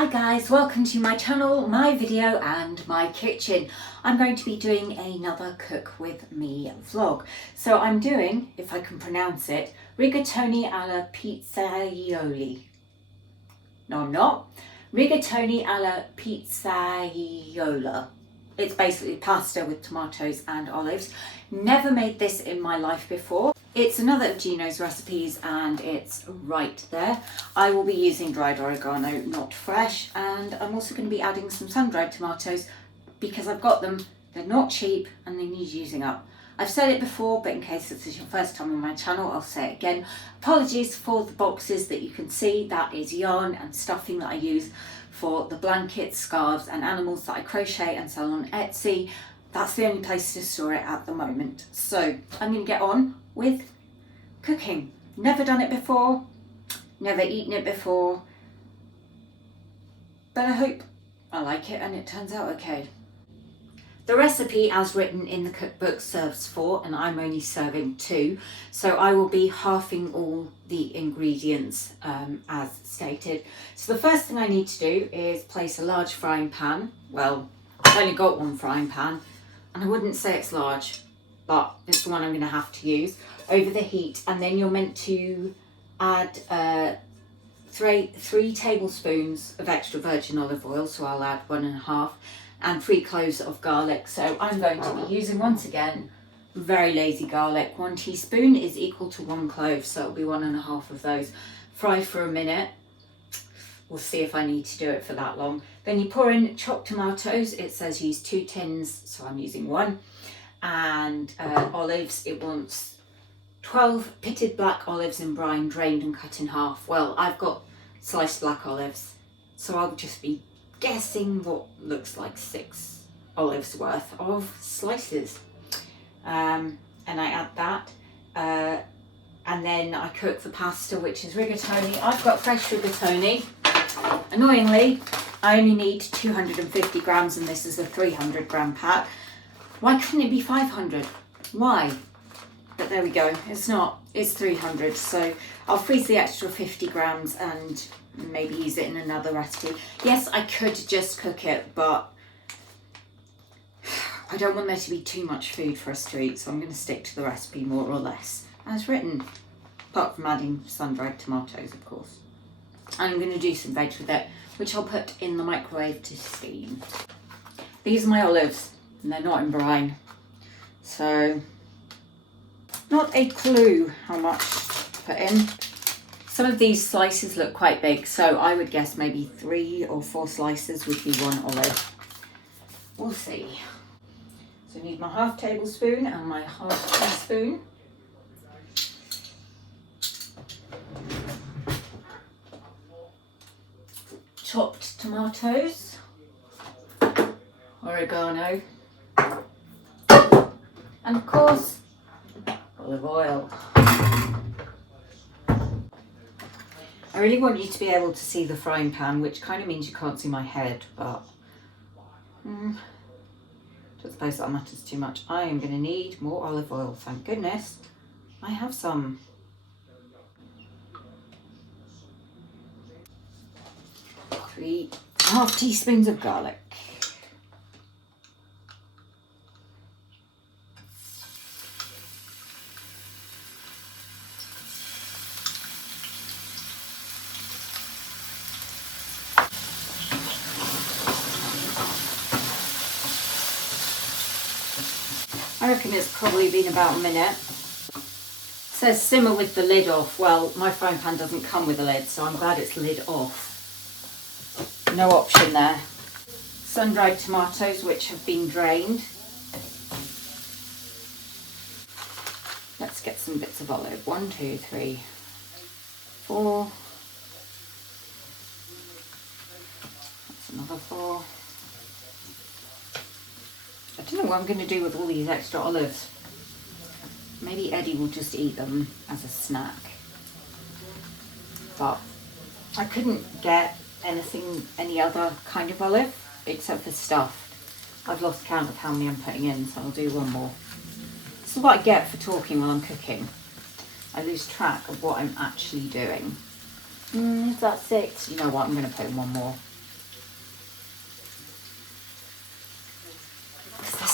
Hi guys, welcome to my channel, my video and my kitchen. I'm going to be doing another cook with me vlog. So I'm doing, if I can pronounce it, Rigatoni alla Pizzaiola. No, I'm not. Rigatoni alla Pizzaiola. It's basically pasta with tomatoes and olives. Never made this in my life before. It's another of Gino's recipes and it's right there. I will be using dried oregano, not fresh, and I'm also going to be adding some sun-dried tomatoes because I've got them. They're not cheap and they need using up. I've said it before, but in case this is your first time on my channel, I'll say it again. Apologies for the boxes that you can see. That is yarn and stuffing that I use for the blankets, scarves and animals that I crochet and sell on Etsy. That's the only place to store it at the moment. So I'm going to get on with cooking. Never done it before, never eaten it before, but I hope I like it and it turns out okay. The recipe as written in the cookbook serves 4 and I'm only serving 2, so I will be halving all the ingredients as stated. So the first thing I need to do is place a large frying pan. Well, I've only got one frying pan and I wouldn't say it's large, but it's the one I'm going to have to use, over the heat. And then you're meant to add 3 tablespoons of extra virgin olive oil, so I'll add 1.5, and 3 cloves of garlic. So I'm going to be using, once again, very lazy garlic. 1 teaspoon is equal to 1 clove, so it'll be 1.5 of those. Fry for a minute. We'll see if I need to do it for that long. Then you pour in chopped tomatoes. It says use 2 tins, so I'm using 1. And olives, it wants 12 pitted black olives in brine, drained and cut in half. Well, I've got sliced black olives, so I'll just be guessing what looks like 6 olives worth of slices. And I add that. And then I cook the pasta, which is rigatoni. I've got fresh rigatoni. Annoyingly, I only need 250 grams and this is a 300 gram pack. Why couldn't it be 500? Why? But there we go. It's not. It's 300. So I'll freeze the extra 50 grams and maybe use it in another recipe. Yes, I could just cook it, but I don't want there to be too much food for us to eat, so I'm going to stick to the recipe more or less as written, apart from adding sun-dried tomatoes, of course. I'm going to do some veg with it, which I'll put in the microwave to steam. These are my olives, and they're not in brine, so not a clue how much to put in. Some of these slices look quite big, so I would guess maybe 3 or 4 slices would be 1 olive. We'll see. So I need my ½ tablespoon and my ½ teaspoon. Chopped tomatoes, oregano, and of course olive oil. I really want you to be able to see the frying pan, which kind of means you can't see my head, but don't suppose that matters too much. I am going to need more olive oil, thank goodness I have some. ½ teaspoons of garlic. I reckon it's probably been about a minute. It says simmer with the lid off. Well, my frying pan doesn't come with a lid, so I'm glad it's lid off. No option there. Sun-dried tomatoes, which have been drained. Let's get some bits of olive. 1, 2, 3, 4. That's another 4. I don't know what I'm going to do with all these extra olives. Maybe Eddie will just eat them as a snack. But I couldn't get any other kind of olive except for stuffed. I've lost count of how many I'm putting in, so I'll do 1 more. This is what I get for talking while I'm cooking. I lose track of what I'm actually doing. Is that 6? You know what, I'm going to put in 1 more.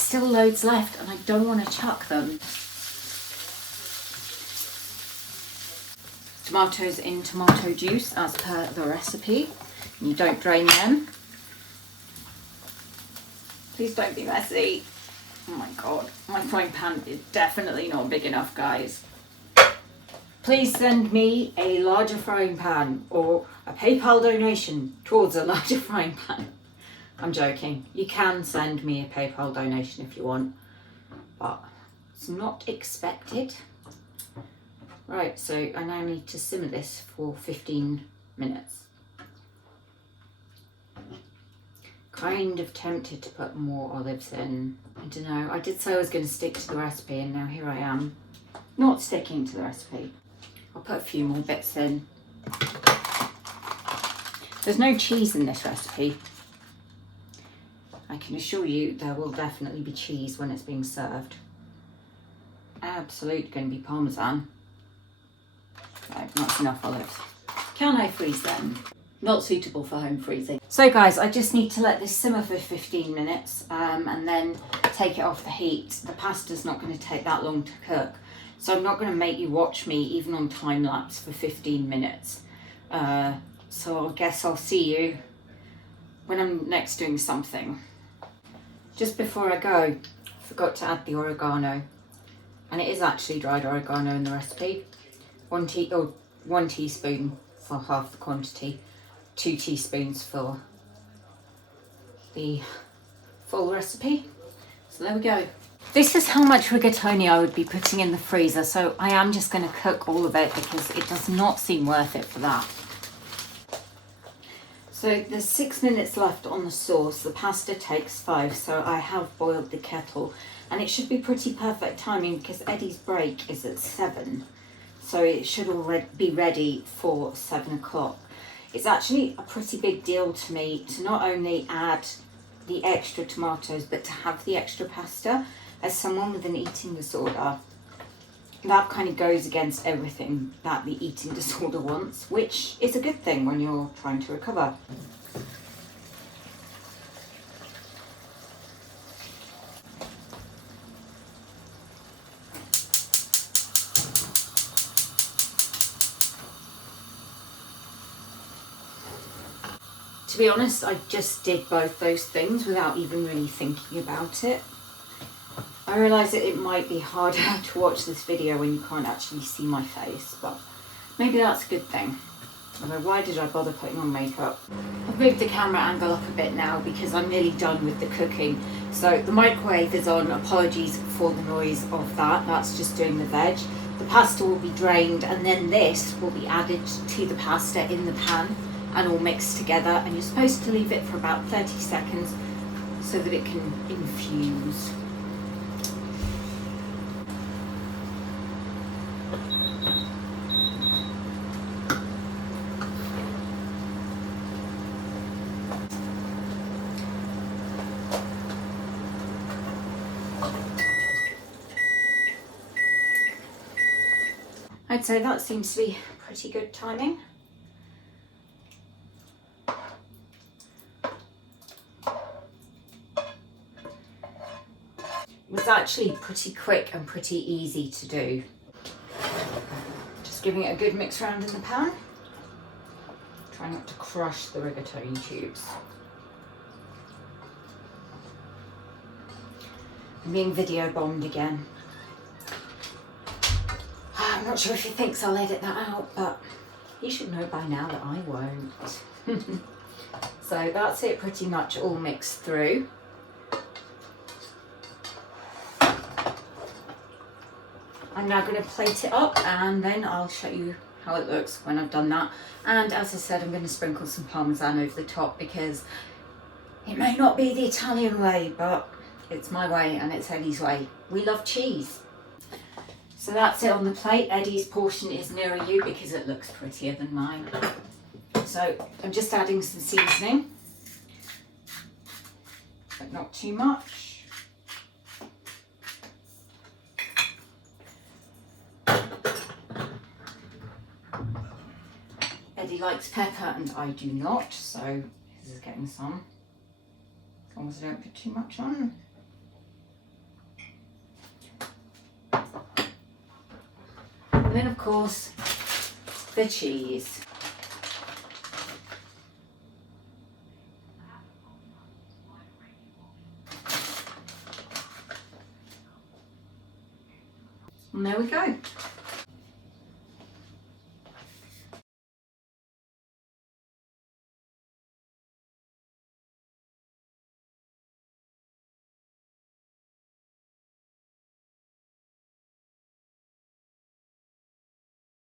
still loads left and I don't want to chuck them. Tomatoes in tomato juice as per the recipe. You don't drain them. Please don't be messy. Oh my god, my frying pan is definitely not big enough, guys. Please send me a larger frying pan or a PayPal donation towards a larger frying pan. I'm joking. You can send me a PayPal donation if you want, but it's not expected. Right, so I now need to simmer this for 15 minutes. Kind of tempted to put more olives in. I don't know, I did say I was going to stick to the recipe and now here I am, not sticking to the recipe. I'll put a few more bits in. There's no cheese in this recipe. I can assure you there will definitely be cheese when it's being served. Absolutely going to be Parmesan. Right, that's enough olives. Can I freeze them? Not suitable for home freezing. So guys, I just need to let this simmer for 15 minutes and then take it off the heat. The pasta's not going to take that long to cook. So I'm not going to make you watch me even on time lapse for 15 minutes. So I guess I'll see you when I'm next doing something. Just before I go, I forgot to add the oregano. And it is actually dried oregano in the recipe. 1 teaspoon for half the quantity. 2 teaspoons for the full recipe. So there we go. This is how much rigatoni I would be putting in the freezer, so I am just going to cook all of it because it does not seem worth it for that. So there's 6 minutes left on the sauce. The pasta takes 5, so I have boiled the kettle and it should be pretty perfect timing because Eddie's break is at 7. So it should already be ready for 7 o'clock. It's actually a pretty big deal to me to not only add the extra tomatoes but to have the extra pasta. As someone with an eating disorder, that kind of goes against everything that the eating disorder wants, which is a good thing when you're trying to recover. To be honest, I just did both those things without even really thinking about it. I realise that it might be harder to watch this video when you can't actually see my face, but maybe that's a good thing. Although why did I bother putting on makeup? I've moved the camera angle up a bit now because I'm nearly done with the cooking. So the microwave is on, apologies for the noise of that, that's just doing the veg. The pasta will be drained and then this will be added to the pasta in the pan and all mixed together, and you're supposed to leave it for about 30 seconds so that it can infuse. I'd say that seems to be pretty good timing. It was actually pretty quick and pretty easy to do. Just giving it a good mix around in the pan. Try not to crush the rigatoni cubes. I'm being video bombed again. I'm not sure if he thinks I'll edit that out, but he should know by now that I won't. So that's it pretty much all mixed through. I'm now going to plate it up and then I'll show you how it looks when I've done that. And as I said, I'm going to sprinkle some Parmesan over the top because it may not be the Italian way, but it's my way and it's Eddie's way. We love cheese. So that's it on the plate. Eddie's portion is nearer you because it looks prettier than mine. So I'm just adding some seasoning, but not too much. Eddie likes pepper and I do not, so this is getting some. As long as I don't put too much on. And then of course the cheese. And there we go.